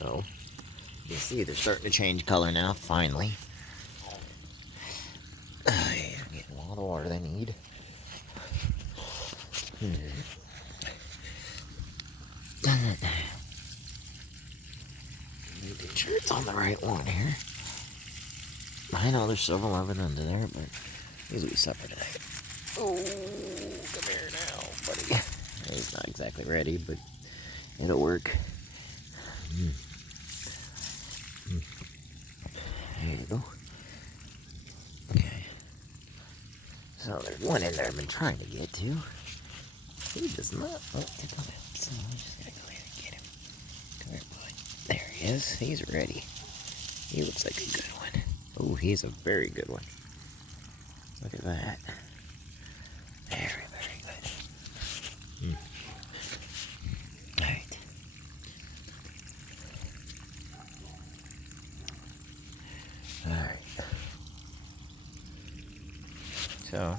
So, you see they're starting to change color now, finally. Getting all the water they need. Making sure it's on the right one here. I know there's several of it under there, but these will be supper tonight. Oh, come here now, buddy. He's not exactly ready, but it'll work. There you go. Okay. So there's one in there I've been trying to get to. He does not want to come out, so I just gotta go ahead and get him. Come here, bud. There he is. He's ready. He looks like a good one. Oh, he's a very good one. Look at that. Very, very good. Alright. Alright. So,